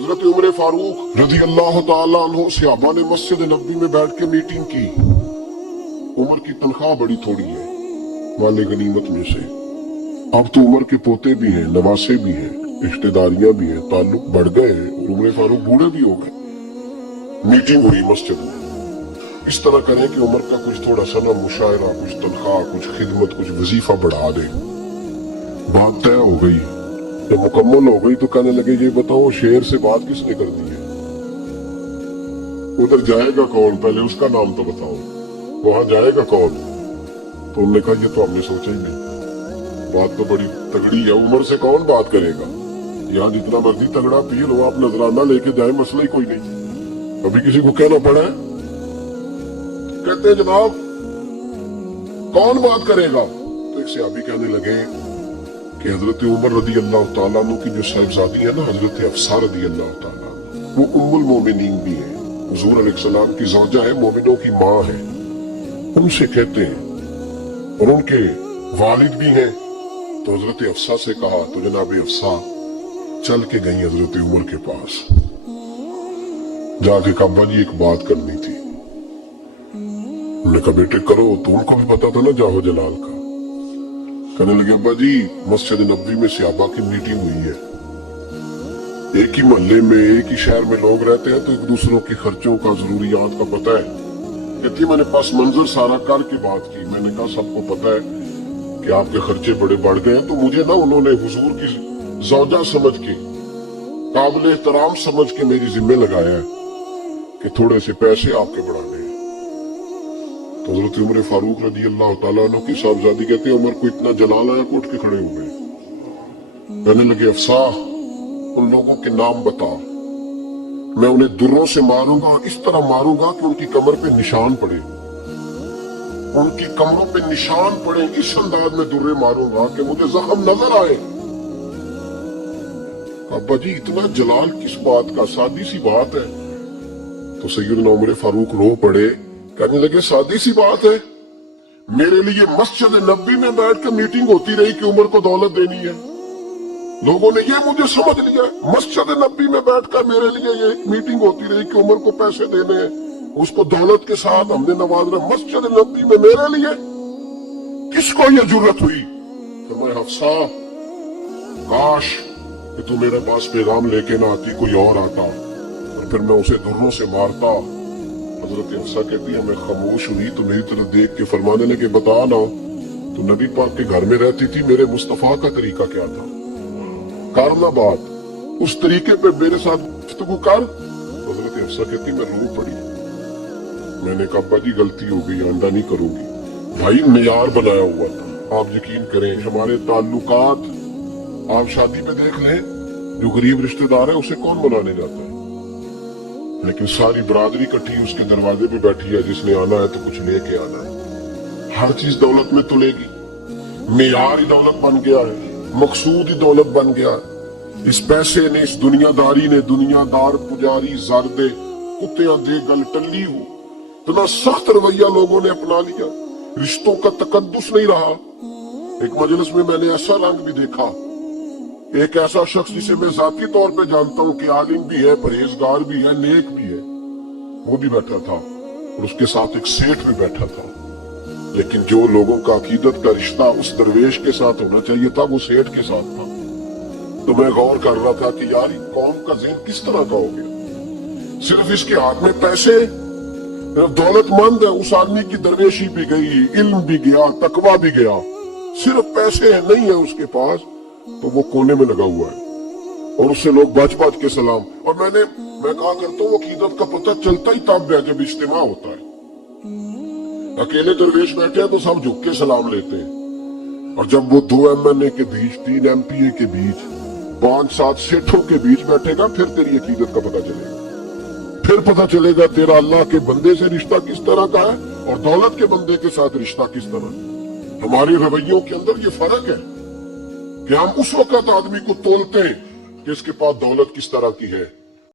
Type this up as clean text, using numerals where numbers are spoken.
حضرت عمر फारूक रजी अल्लाह ताला अन्हु सहाबा ने मस्जिद नबी में बैठ के मीटिंग की। उमर की तनख्वाह बड़ी थोड़ी है माले गनीमत में से। अब तो उमर के पोते भी हैं, नवासे भी हैं, रिश्तेदारियां भी हैं, ताल्लुक बढ़ गए हैं और उमर फारूक बूढ़े भी हो गए। मीटिंग हुई मस्जिद में, इस तरह करें कि उमर का कुछ थोड़ा सा ना मुशायरा, कुछ तनख्वाह, कुछ खिदमत, कुछ वजीफा बढ़ा दे। बात तय हो गई। जब मुकम्मल हो गई तो कहने लगे ये बताओ शेर से बात किसने कर दी है? उधर जाएगा कौन, पहले उसका नाम तो बताओ, वहां जाएगा कौन? तो उन्होंने कहा ये तो हमने सोचा ही नहीं, बात तो बड़ी तगड़ी है, उमर से कौन बात करेगा? यहाँ जितना मर्जी तगड़ा पीर हो, आप नजराना लेके जाए, मसला ही कोई नहीं। अभी किसी को कहना पड़ा है? कहते हैं जनाब कौन बात करेगा? तो एक सहाबी कहने लगे कि हजरत उमर रदी अल्लाह तआला अन्हु की जो साहिबजादी है ना, हजरत हफ्सा रदी अल्लाह तआला, वो उम्मुल मोमिनीन भी है, हुजूर अलैहिस्सलाम की ज़ौजा है, मोमिनों की माँ है। उनसे कहते हैं और उनके वालिद भी हैं। तो हजरत हफ्सा से कहा तो जनाब हफ्सा चल के गई हजरत उमर के पास, जाके कहा अब्बा जी एक बात करनी थी। उन्होंने कहा बेटे करो। तो उनको भी पता था ना जाहो जलाल का। कहने लगे अब्बा जी मस्जिद नबवी में सहाबा की मीटिंग हुई है, एक ही मोहल्ले में एक ही शहर में लोग रहते हैं तो एक दूसरों के खर्चों का जरूरियात का पता है। कहती मैंने पास मंजर सारा करके बात की। मैंने कहा सबको पता है कि आपके खर्चे बड़े बढ़ गए हैं, तो मुझे ना उन्होंने हुजूर की ज़ौजा समझ के, काबिल एहतराम समझ के मेरी जिम्मे लगाया है कि थोड़े से पैसे आपके बढ़ाने हैं। तो हज़रत उमर फारूक रज़ी अल्लाह तआला अन्हु की साहबजादी कहते उमर को इतना जलाल आया, उठ के खड़े हो गए। कहने लगे अफसा उन लोगों के नाम बता, मैं उन्हें दुर्रों से मारूंगा और इस तरह मारूंगा कि उनकी कमर पे निशान पड़े, उनकी कमरों पे निशान पड़े, इस अंदाज में दुर्रे मारूंगा कि मुझे जख्म नजर आए। अब्बा जी इतना जलाल किस बात का, सादी सी बात है। तो सैयदना उमर फारूक रो पड़े, कहने लगे सादी सी बात है, मेरे लिए मस्जिद नबी में बैठ के मीटिंग होती रही कि उमर को दौलत देनी है। लोगों ने ये मुझे समझ लिया, मस्जिद नबी में बैठकर मेरे लिए ये मीटिंग होती रही कि उमर को पैसे देने हैं, उसको दौलत के साथ हमने नवाजना। मस्जिद नबी में मेरे लिए किसको ये जुर्रत हुई? तो मैं हफ्सा काश कि तू मेरे पास पैगाम लेके ना आती, कोई और आता और फिर मैं उसे दुर्रों से मारता। हजरत हफ्सा कहती है मैं खामोश हुई तो मेरी तरफ देख के फरमाने लगे बता ना, तो नबी पाक के घर में रहती थी, मेरे मुस्तफा का तरीका क्या था, करना बात उस तरीके पे मेरे साथ गुफ्तगू कर। हजरत हफ्सा कहती मैं रो पड़ी। मैंने कहा अब्बा जी गलती हो गई, आंदा नहीं करूंगी। भाई मेयार बनाया हुआ था, आप यकीन करें हमारे ताल्लुकात आप शादी पे देख लें, जो गरीब रिश्तेदार है उसे कौन मनाने जाता है, लेकिन सारी बरादरी इकट्ठी उसके दरवाजे पे बैठी है, जिसने आना है तो कुछ लेके आना है। हर चीज दौलत में तुलेगी, मेयार ही दौलत बन गया है, मकसूद ही दौलत बन गया है। इस पैसे ने, इस दुनियादारी ने, दुनियादार पुजारी ज़ारदे कुत्ते दे गल टल्ली हो, इतना सख्त रवैया लोगों ने अपना लिया, रिश्तों का तकद्दुस नहीं रहा। एक मजलिस में मैंने ऐसा रंग भी देखा, एक ऐसा शख्स जिसे मैं जाती तौर पे जानता हूँ कि आलिम भी है, परहेजगार भी है, नेक भी है, वो भी बैठा था और उसके साथ एक सेठ भी बैठा था। लेकिन जो लोगों का अकीदत का रिश्ता उस दरवेश के साथ होना चाहिए था वो सेठ के साथ था। तो मैं गौर कर रहा था कि यार कौम का ज़हन किस तरह का हो गया, सिर्फ इसके हाथ में पैसे, दौलतमंद है, उस आदमी की दरवेशी भी गई, इल्म भी गया, तकवा भी गया, सिर्फ पैसे नहीं है उसके पास, तो वो कोने में लगा हुआ है और उससे लोग बच बच के सलाम। और मैं कहा करता हूँ अकीदत का पता चलता ही तब है जब इज्तिमा होता है। अकेले दरवेश बैठे हैं तो सब झुक के सलाम लेते हैं, और जब वो 2 MNA के बीच, 3 MPA के बीच, 5-7 सेठों के बीच बैठेगा, फिर तेरी अकीदत का पता चलेगा, फिर पता चलेगा तेरा अल्लाह के बंदे से रिश्ता किस तरह का है और दौलत के बंदे के साथ रिश्ता किस तरह। हमारे रवैयों के अंदर ये फर्क है कि हम उस वक्त आदमी को तोलते हैं कि इसके पास दौलत किस तरह की है,